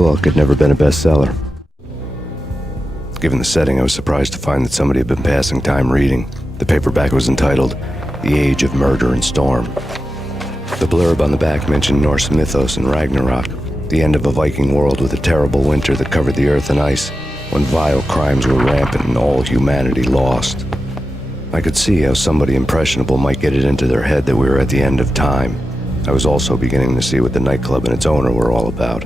book had never been a bestseller. Given the setting, I was surprised to find that somebody had been passing time reading. The paperback was entitled The Age of Murder and Storm. The blurb on the back mentioned Norse mythos and Ragnarok, the end of a Viking world with a terrible winter that covered the earth in ice, when vile crimes were rampant and all humanity lost. I could see how somebody impressionable might get it into their head that we were at the end of time. I was also beginning to see what the nightclub and its owner were all about.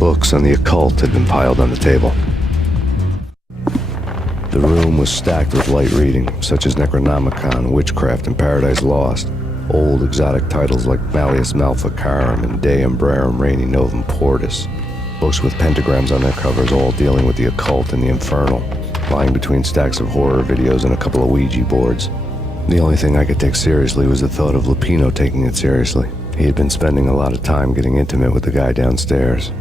Books on the occult had been piled on the table. The room was stacked with light reading, such as Necronomicon, Witchcraft, and Paradise Lost. Old exotic titles like Malleus Maleficarum and De Umbrarum Reini Novum Portis. Books with pentagrams on their covers, all dealing with the occult and the infernal, lying between stacks of horror videos and a couple of Ouija boards. The only thing I could take seriously was the thought of Lupino taking it seriously. He had been spending a lot of time getting intimate with the guy downstairs.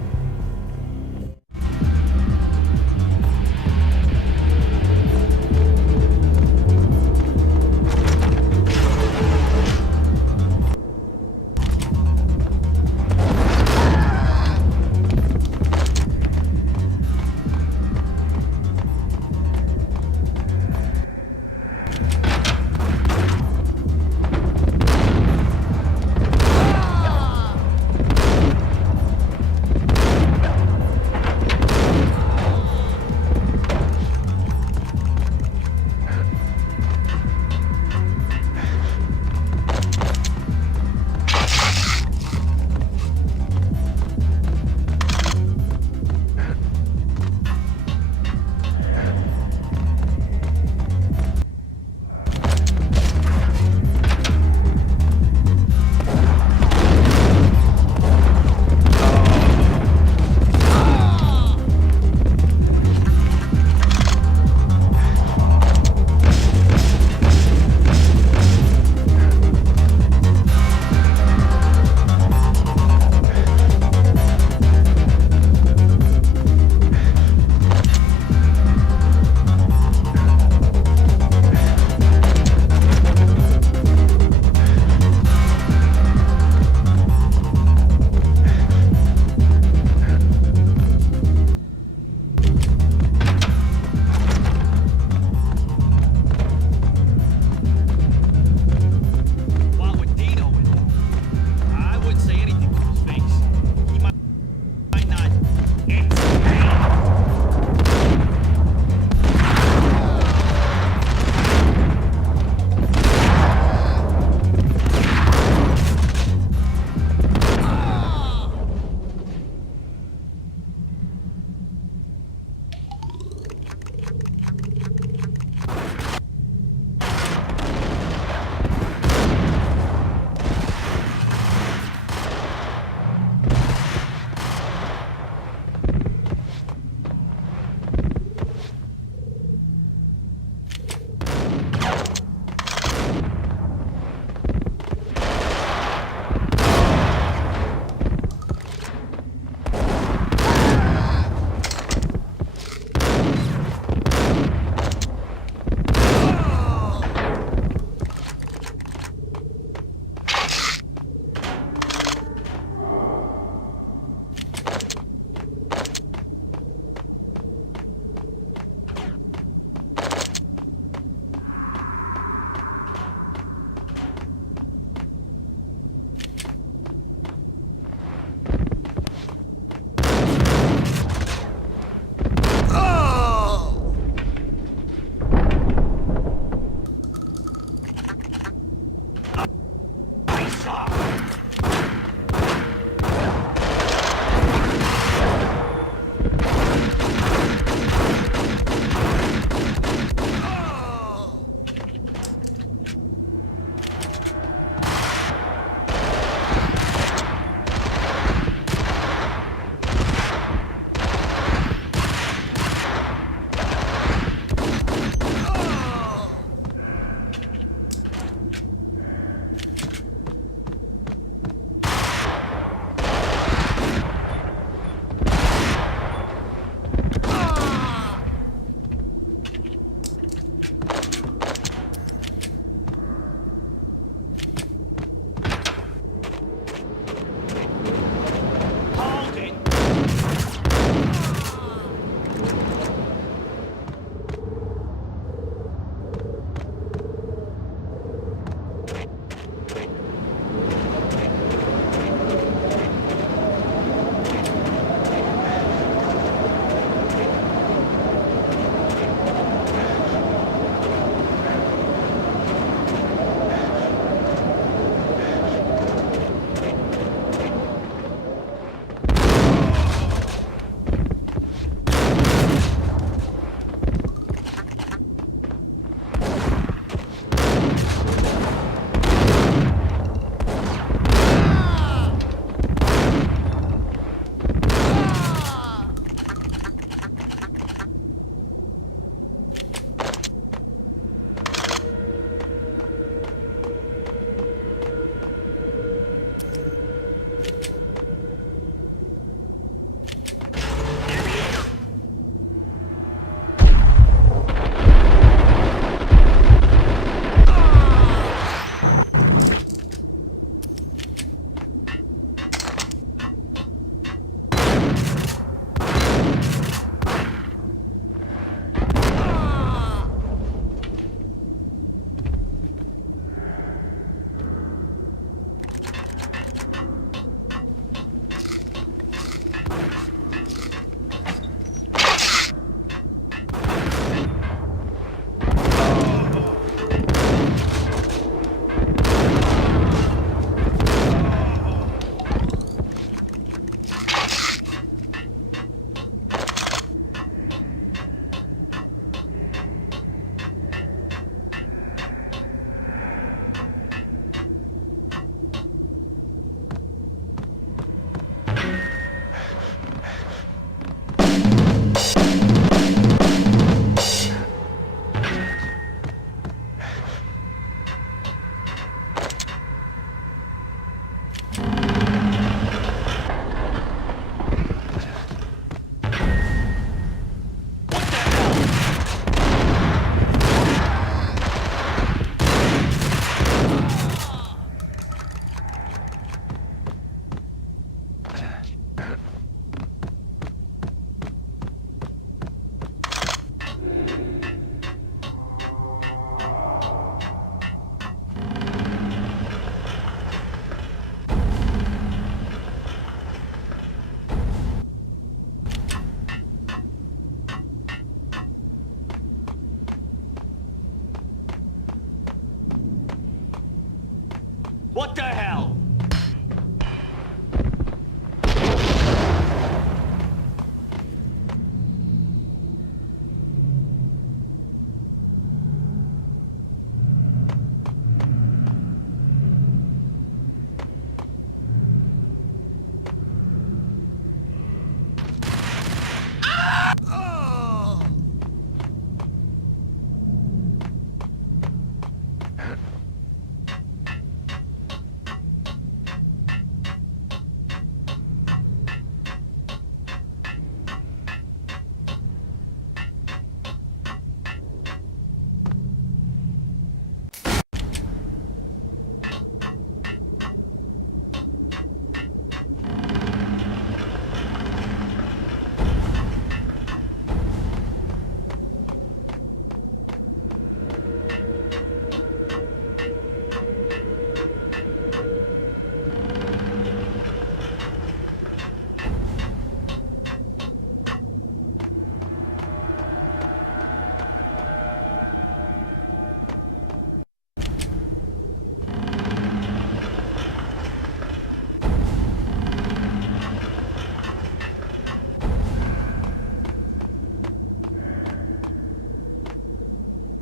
What the hell?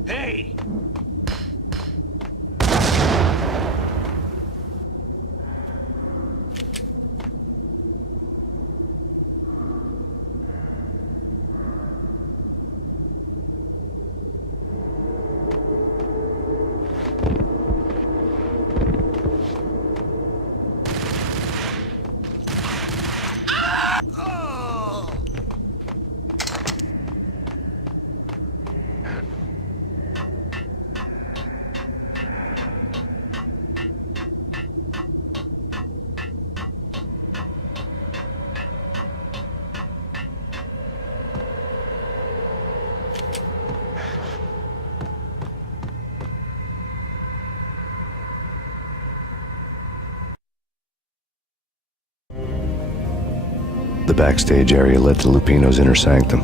Hey! The backstage area led to Lupino's inner sanctum.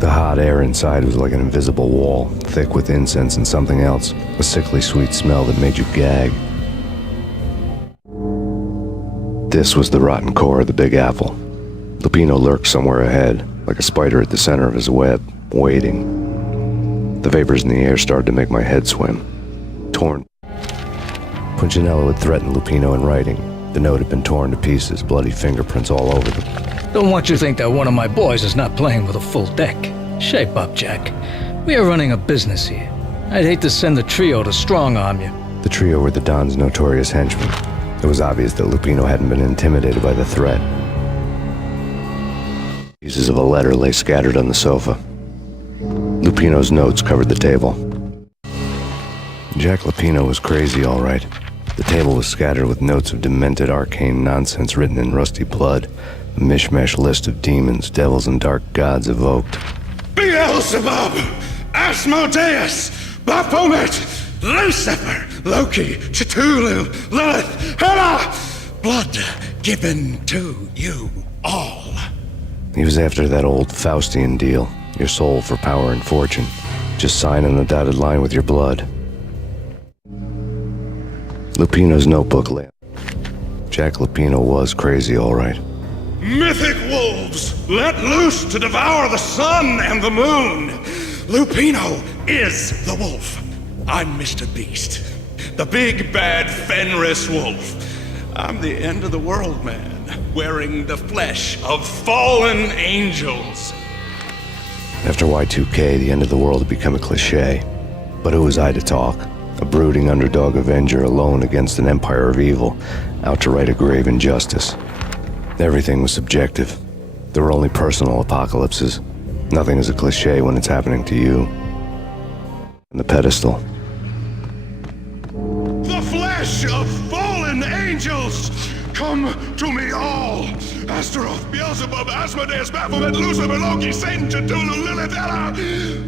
The hot air inside was like an invisible wall, thick with incense and something else, a sickly sweet smell that made you gag. This was the rotten core of the Big Apple. Lupino lurked somewhere ahead, like a spider at the center of his web, waiting. The vapors in the air started to make my head swim. Torn. Punchinello had threatened Lupino in writing. The note had been torn to pieces, bloody fingerprints all over them. Don't want you to think that one of my boys is not playing with a full deck. Shape up, Jack. We are running a business here. I'd hate to send the trio to strong-arm you. The trio were the Don's notorious henchmen. It was obvious that Lupino hadn't been intimidated by the threat. Pieces of a letter lay scattered on the sofa. Lupino's notes covered the table. Jack Lupino was crazy, all right. The table was scattered with notes of demented arcane nonsense written in rusty blood, a mishmash list of demons, devils, and dark gods evoked. Beelzebub, Asmodeus, Baphomet, Lucifer, Loki, Cthulhu, Lilith, Hela, blood given to you all. He was after that old Faustian deal, your soul for power and fortune. Just sign on the dotted line with your blood. Lupino's notebook lay. Jack Lupino was crazy, all right. Mythic wolves, let loose to devour the sun and the moon. Lupino is the wolf. I'm Mr. Beast, the big bad Fenris wolf. I'm the end of the world man, wearing the flesh of fallen angels. After Y2K, the end of the world had become a cliche. But who was I to talk? A brooding underdog avenger alone against an empire of evil, out to right a grave injustice. Everything was subjective. There were only personal apocalypses. Nothing is a cliche when it's happening to you. On the pedestal. The flesh of fallen angels! Come to me all! Astaroth, Beelzebub, Asmodeus, Baphomet, Lucifer, Loki, Satan, Cthulhu, Lilith, Hela!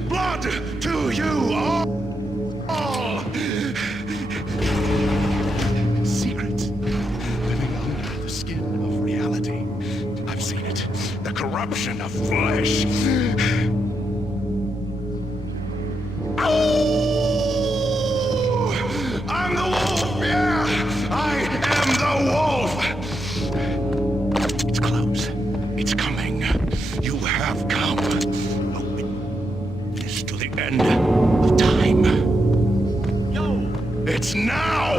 Blood to you all! Secret. Living under the skin of reality. I've seen it. The corruption of flesh. Ow! I'm the wolf, yeah! It's now!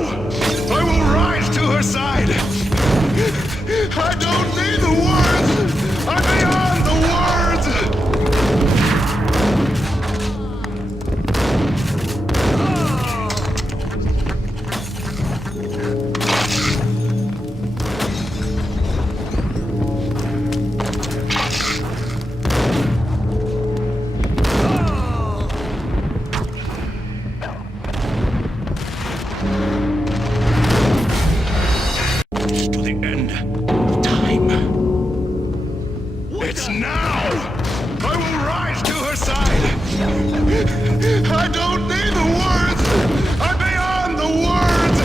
I will rise to her side! I don't need the words! I'm beyond the words! To the end of time. It's now! I will rise to her side! I don't need the words! I'm beyond the words!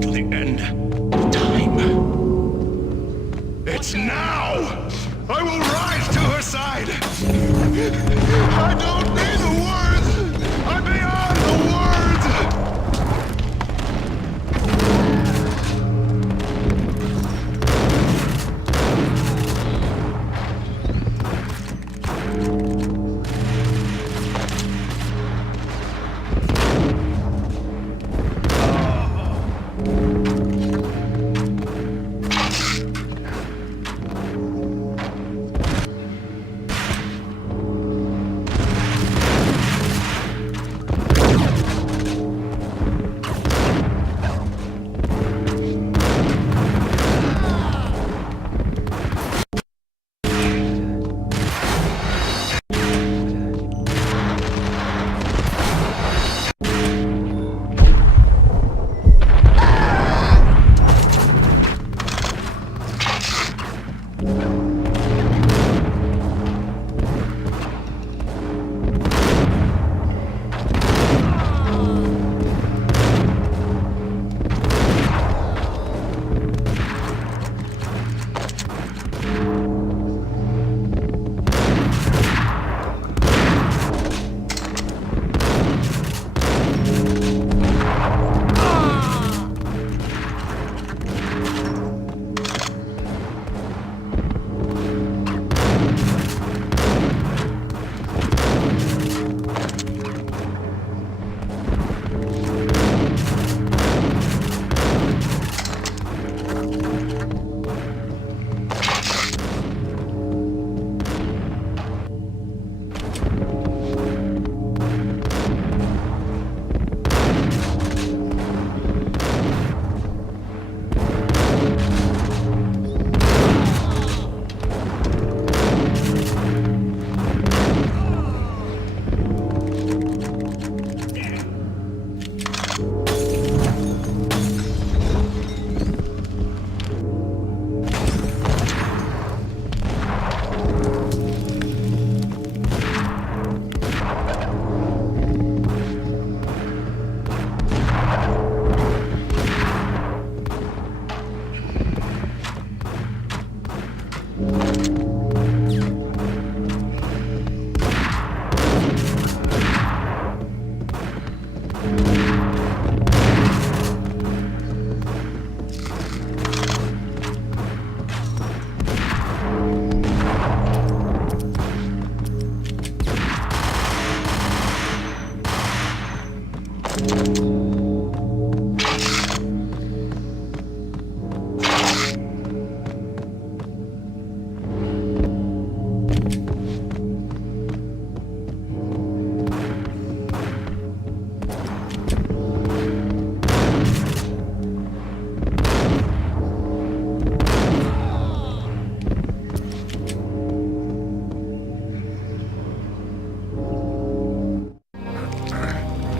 To the end of time. It's now! I will rise to her side! I don't need the words! I'm beyond the words!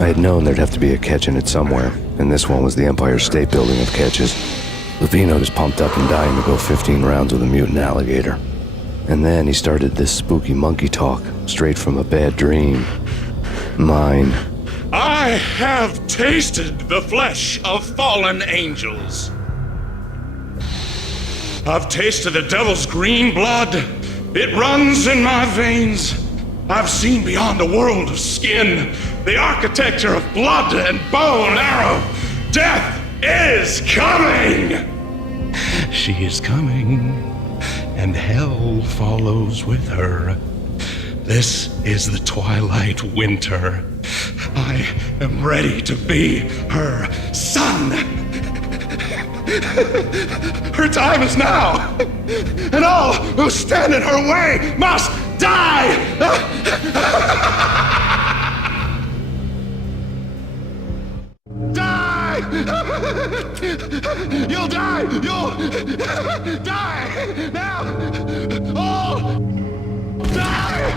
I had known there'd have to be a catch in it somewhere, and this one was the Empire State Building of catches. Lupino was pumped up and dying to go 15 rounds with a mutant alligator. And then he started this spooky monkey talk, straight from a bad dream. Mine. I have tasted the flesh of fallen angels. I've tasted the devil's green blood. It runs in my veins. I've seen beyond a world of skin, the architecture of blood and bow and arrow. Death is coming! She is coming, and hell follows with her. This is the twilight winter. I am ready to be her son. Her time is now, and all who stand in her way must die! Die! You'll die! You'll die! Now! All die!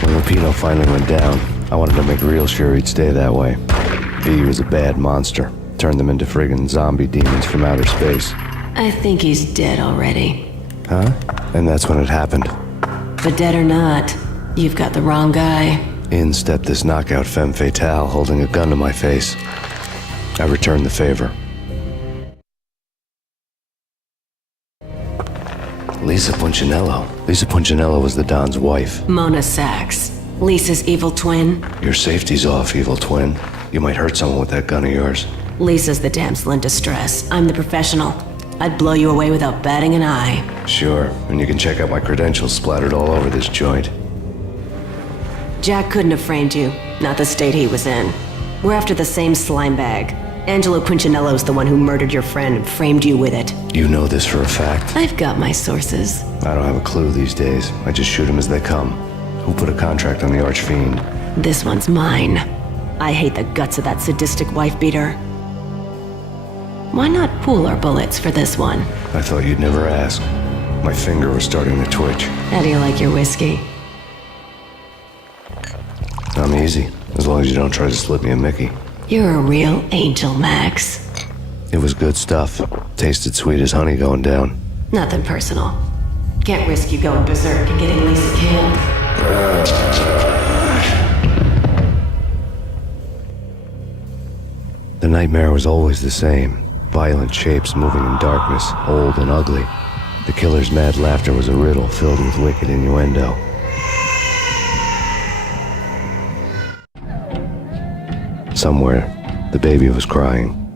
When Lupino finally went down, I wanted to make real sure he'd stay that way. V was a bad monster. Turned them into friggin' zombie demons from outer space. I think he's dead already. Huh? And that's when it happened. But dead or not, you've got the wrong guy. In stepped this knockout femme fatale holding a gun to my face. I returned the favor. Lisa Punchinello. Lisa Punchinello was the Don's wife. Mona Sachs, Lisa's evil twin. Your safety's off, evil twin. You might hurt someone with that gun of yours. Lisa's the damsel in distress. I'm the professional. I'd blow you away without batting an eye. Sure, and you can check out my credentials splattered all over this joint. Jack couldn't have framed you, not the state he was in. We're after the same slime bag. Angelo Punchinello's the one who murdered your friend and framed you with it. You know this for a fact? I've got my sources. I don't have a clue these days. I just shoot them as they come. Who put a contract on the Archfiend? This one's mine. I hate the guts of that sadistic wife-beater. Why not pool our bullets for this one? I thought you'd never ask. My finger was starting to twitch. How do you like your whiskey? I'm easy, as long as you don't try to slip me a Mickey. You're a real angel, Max. It was good stuff. Tasted sweet as honey going down. Nothing personal. Can't risk you going berserk and getting Lisa killed. The nightmare was always the same. Violent shapes moving in darkness, old and ugly. The killer's mad laughter was a riddle filled with wicked innuendo. Somewhere, the baby was crying.